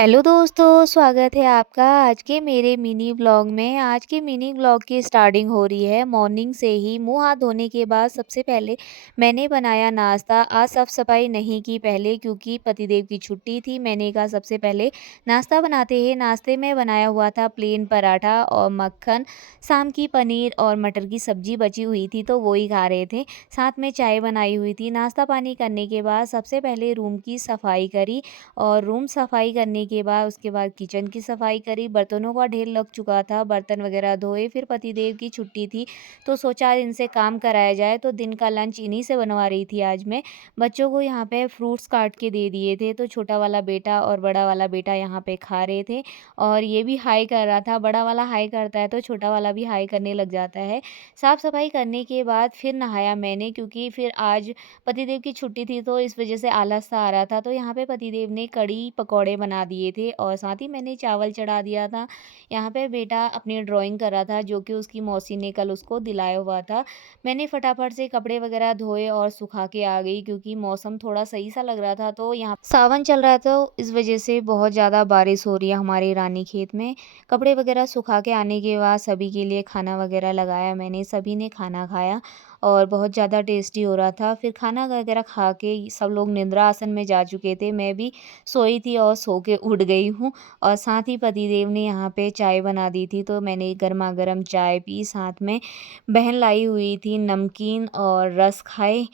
Hello दोस्तों, स्वागत है आपका आज के मेरे मिनी व्लॉग में। आज के मिनी व्लॉग की स्टार्टिंग हो रही है मॉर्निंग से ही। मुँह हाथ धोने के बाद सबसे पहले मैंने बनाया नाश्ता। आज साफ-सफाई नहीं की पहले क्योंकि पतिदेव की छुट्टी थी। मैंने कहा सबसे पहले नाश्ता बनाते हैं। नाश्ते में बनाया हुआ था प्लेन पराठा और मक्खन। शाम की पनीर और मटर की सब्ज़ी बची हुई थी तो वो ही खा रहे थे। साथ में चाय बनाई हुई थी। नाश्ता पानी करने के बाद सबसे पहले रूम की सफाई करी और रूम सफाई करने के बाद उसके बाद किचन की सफाई करी। बर्तनों का ढेर लग चुका था, बर्तन वगैरह धोए। फिर पतिदेव की छुट्टी थी तो सोचा इनसे काम कराया जाए, तो दिन का लंच इन्हीं से बनवा रही थी आज मैं। बच्चों को यहाँ पे फ्रूट्स काट के दे दिए थे तो छोटा वाला बेटा और बड़ा वाला बेटा यहाँ पे खा रहे थे और ये भी हाय कर रहा था। बड़ा वाला हाय करता है तो छोटा वाला भी हाय करने लग जाता है। साफ सफाई करने के बाद फिर नहाया मैंने क्योंकि फिर आज पतिदेव की छुट्टी थी तो इस वजह से आलस सा आ रहा था। तो यहाँ पे पतिदेव ने कढ़ी पकौड़े बना दिए थे और साथ ही मैंने चावल चढ़ा दिया था। यहाँ पे बेटा अपनी ड्राइंग कर रहा था जो कि उसकी मौसी ने कल उसको दिलाया हुआ था। मैंने फटाफट से कपड़े वगैरह धोए और सुखा के आ गई क्योंकि मौसम थोड़ा सही सा लग रहा था। तो यहाँ सावन चल रहा था तो इस वजह से बहुत ज़्यादा बारिश हो रही है हमारे रानीखेत में। कपड़े वगैरह सुखा के आने के बाद सभी के लिए खाना वगैरह लगाया मैंने। सभी ने खाना खाया और बहुत ज़्यादा टेस्टी हो रहा था। फिर खाना वगैरह खा के सब लोग निद्रा आसन में जा चुके थे। मैं भी सोई थी और सो के उठ गई हूँ और साथ ही पतिदेव ने यहाँ पे चाय बना दी थी तो मैंने गरमा-गरम चाय पी। साथ में बहन लाई हुई थी नमकीन और रस खाए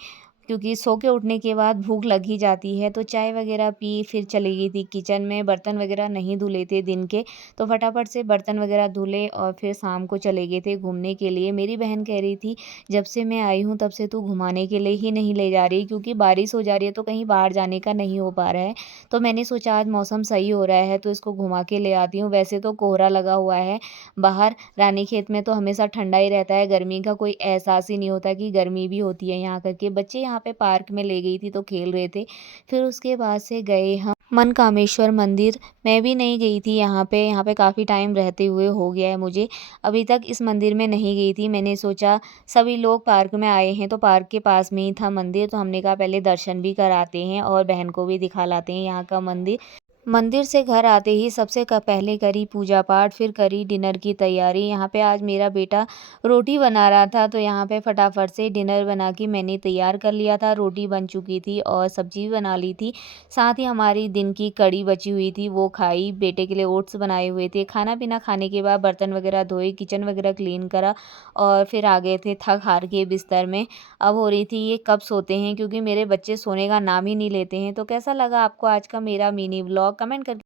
क्योंकि सो के उठने के बाद भूख लग ही जाती है। तो चाय वगैरह पी फिर चली गई थी किचन में। बर्तन वगैरह नहीं धुले थे दिन के तो फटाफट से बर्तन वगैरह धुले और फिर शाम को चले गए थे घूमने के लिए। मेरी बहन कह रही थी जब से मैं आई हूँ तब से तू घुमाने के लिए ही नहीं ले जा रही क्योंकि बारिश हो जा रही है तो कहीं बाहर जाने का नहीं हो पा रहा है। तो मैंने सोचा आज मौसम सही हो रहा है तो इसको घुमा के ले आती हूँ। वैसे तो कोहरा लगा हुआ है बाहर। रानीखेत में तो हमेशा ठंडा ही रहता है, गर्मी का कोई एहसास ही नहीं होता कि गर्मी भी होती है यहाँ करके। बच्चे यहाँ पे पार्क में ले गई थी तो खेल रहे थे। फिर उसके बाद से गए हम मनकामेश्वर मंदिर। मैं भी नहीं गई थी यहाँ पे काफ़ी टाइम रहते हुए हो गया है मुझे। अभी तक इस मंदिर में नहीं गई थी। मैंने सोचा सभी लोग पार्क में आए हैं तो पार्क के पास में ही था मंदिर तो हमने कहा पहले दर्शन भी कराते हैं और बहन को भी दिखा लाते हैं यहाँ का मंदिर। मंदिर से घर आते ही सबसे पहले करी पूजा पाठ, फिर करी डिनर की तैयारी। यहाँ पे आज मेरा बेटा रोटी बना रहा था तो यहाँ पे फटाफट से डिनर बना के मैंने तैयार कर लिया था। रोटी बन चुकी थी और सब्जी बना ली थी। साथ ही हमारी दिन की कड़ी बची हुई थी वो खाई। बेटे के लिए ओट्स बनाए हुए थे। खाना पीना खाने के बाद बर्तन वगैरह धोए, किचन वगैरह क्लीन करा और फिर आ गए थे थक हार के बिस्तर में। अब हो रही थी ये कब सोते हैं क्योंकि मेरे बच्चे सोने का नाम ही नहीं लेते हैं। तो कैसा लगा आपको आज का मेरा मिनी व्लॉग कमेंट करके